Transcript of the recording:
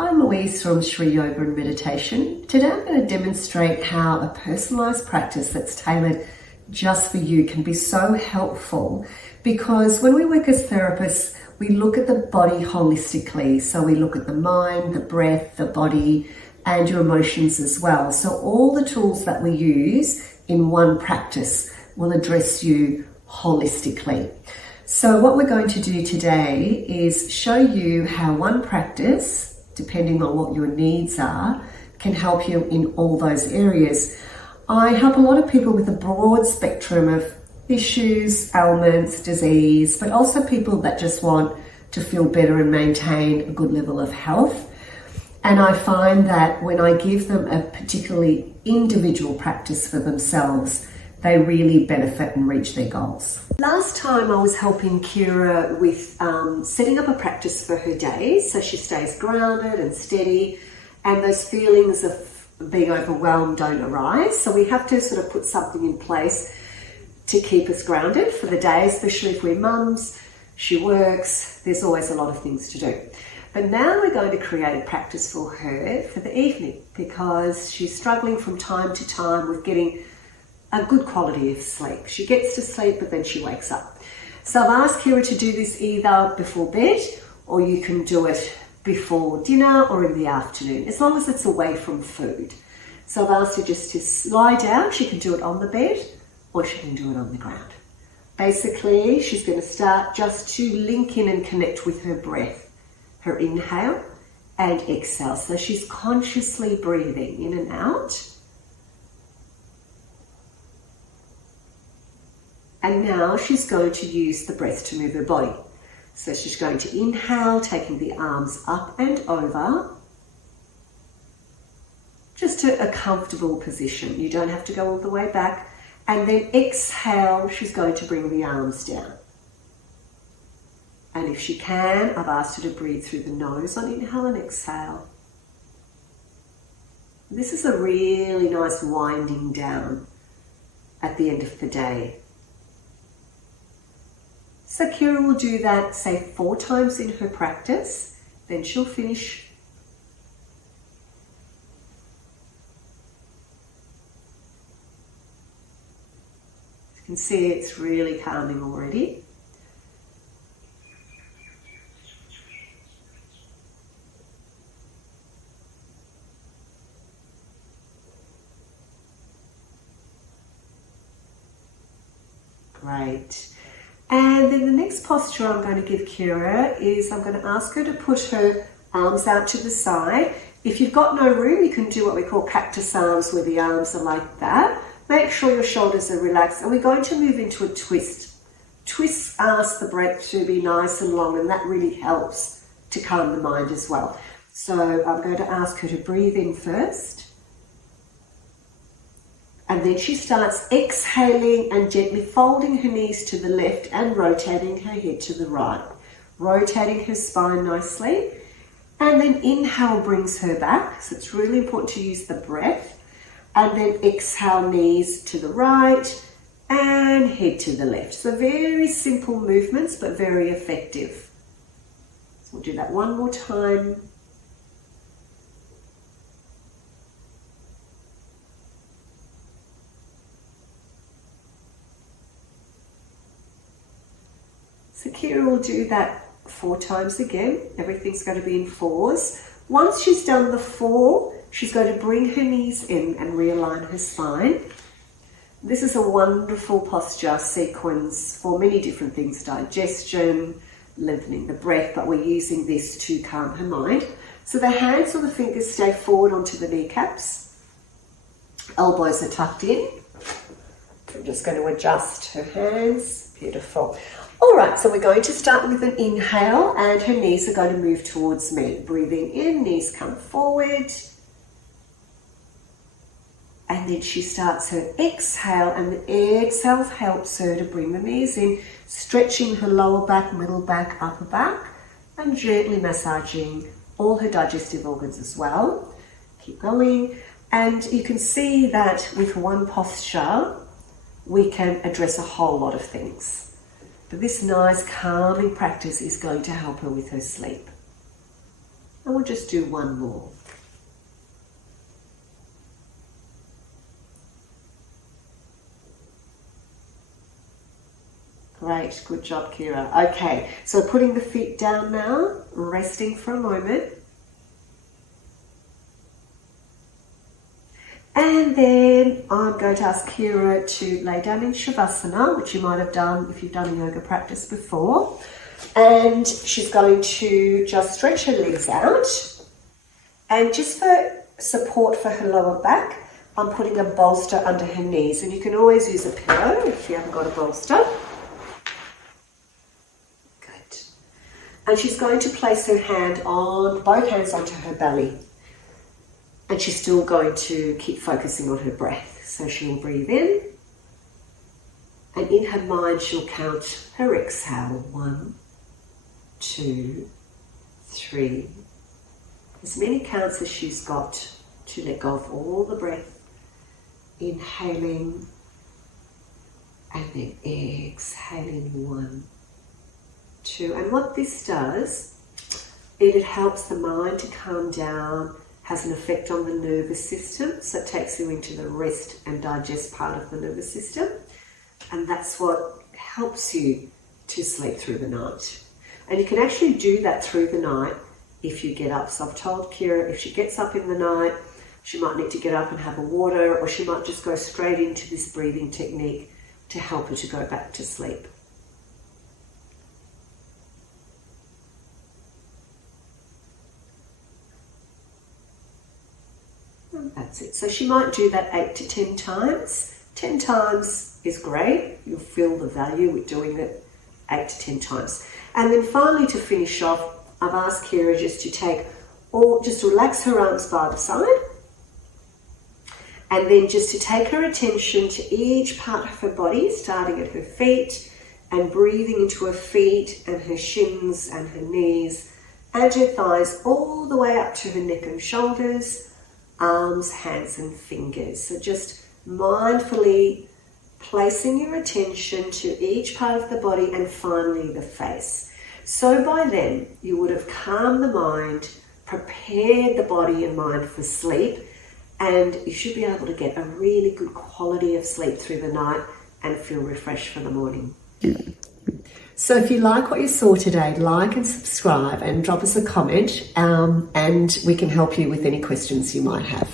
I'm Louise from Shri Yoga and Meditation. Today I'm going to demonstrate how a personalised practice that's tailored just for you can be so helpful, because when we work as therapists, we look at the body holistically. So we look at the mind, the breath, the body, and your emotions as well. So all the tools that we use in one practice will address you holistically. So what we're going to do today is show you how one practice, depending on what your needs are, can help you in all those areas. I help a lot of people with a broad spectrum of issues, ailments, disease, but also people that just want to feel better and maintain a good level of health. And I find that when I give them a particularly individual practice for themselves, they really benefit and reach their goals. Last time I was helping Kira with setting up a practice for her day so she stays grounded and steady, and those feelings of being overwhelmed don't arise. So we have to sort of put something in place to keep us grounded for the day, especially if we're mums, she works, there's always a lot of things to do. But now we're going to create a practice for her for the evening, because she's struggling from time to time with getting a good quality of sleep. She gets to sleep, but then she wakes up. So I've asked Kira to do this either before bed, or you can do it before dinner or in the afternoon, as long as it's away from food. So I've asked her just to lie down. She can do it on the bed, or she can do it on the ground. Basically, she's going to start just to link in and connect with her breath, her inhale and exhale. So she's consciously breathing in and out. And now she's going to use the breath to move her body. So she's going to inhale, taking the arms up and over, just to a comfortable position. You don't have to go all the way back. And then exhale, she's going to bring the arms down. And if she can, I've asked her to breathe through the nose on inhale and exhale. This is a really nice winding down at the end of the day. So Kira will do that, say 4 times in her practice, then she'll finish. You can see it's really calming already. Great. And then the next posture I'm going to give Kira is I'm going to ask her to put her arms out to the side. If you've got no room, you can do what we call cactus arms, where the arms are like that. Make sure your shoulders are relaxed. And we're going to move into a twist. Twists ask the breath to be nice and long, and that really helps to calm the mind as well. So I'm going to ask her to breathe in first. And then she starts exhaling and gently folding her knees to the left and rotating her head to the right. Rotating her spine nicely. And then inhale brings her back. So it's really important to use the breath. And then exhale, knees to the right and head to the left. So very simple movements, but very effective. So we'll do that one more time. So Kira will do that 4 times again. Everything's going to be in 4s. Once she's done the 4, she's going to bring her knees in and realign her spine. This is a wonderful posture sequence for many different things: digestion, lengthening the breath, but we're using this to calm her mind. So the hands or the fingers stay forward onto the kneecaps. Elbows are tucked in. I'm just going to adjust her hands. Beautiful. All right, so we're going to start with an inhale, and her knees are going to move towards me. Breathing in, knees come forward. And then she starts her exhale, and the exhale helps her to bring the knees in, stretching her lower back, middle back, upper back, and gently massaging all her digestive organs as well. Keep going. And you can see that with one posture, we can address a whole lot of things. But this nice calming practice is going to help her with her sleep. And we'll just do one more. Great, good job, Kira. Okay, so putting the feet down now, resting for a moment. And then I'm going to ask Kira to lay down in Shavasana, which you might have done if you've done a yoga practice before. And she's going to just stretch her legs out. And just for support for her lower back, I'm putting a bolster under her knees. And you can always use a pillow if you haven't got a bolster. Good. And she's going to place her both hands onto her belly. And she's still going to keep focusing on her breath. So she'll breathe in. And in her mind, she'll count her exhale. 1, 2, 3. As many counts as she's got to let go of all the breath. Inhaling. And then exhaling. 1, 2. And what this does, it helps the mind to calm down, has an effect on the nervous system, so it takes you into the rest and digest part of the nervous system, and that's what helps you to sleep through the night. And you can actually do that through the night if you get up. So I've told Kira if she gets up in the night, she might need to get up and have a water, or she might just go straight into this breathing technique to help her to go back to sleep. That's it. So she might do that 8 to 10 times. 10 times is great. You'll feel the value with doing it 8 to 10 times. And then finally, to finish off, I've asked Kira just to relax her arms by the side. And then just to take her attention to each part of her body, starting at her feet and breathing into her feet and her shins and her knees and her thighs all the way up to her neck and shoulders, arms, hands and fingers. So just mindfully placing your attention to each part of the body and finally the face. So by then you would have calmed the mind, prepared the body and mind for sleep, and you should be able to get a really good quality of sleep through the night and feel refreshed for the morning. So if you like what you saw today, like and subscribe and drop us a comment, and we can help you with any questions you might have.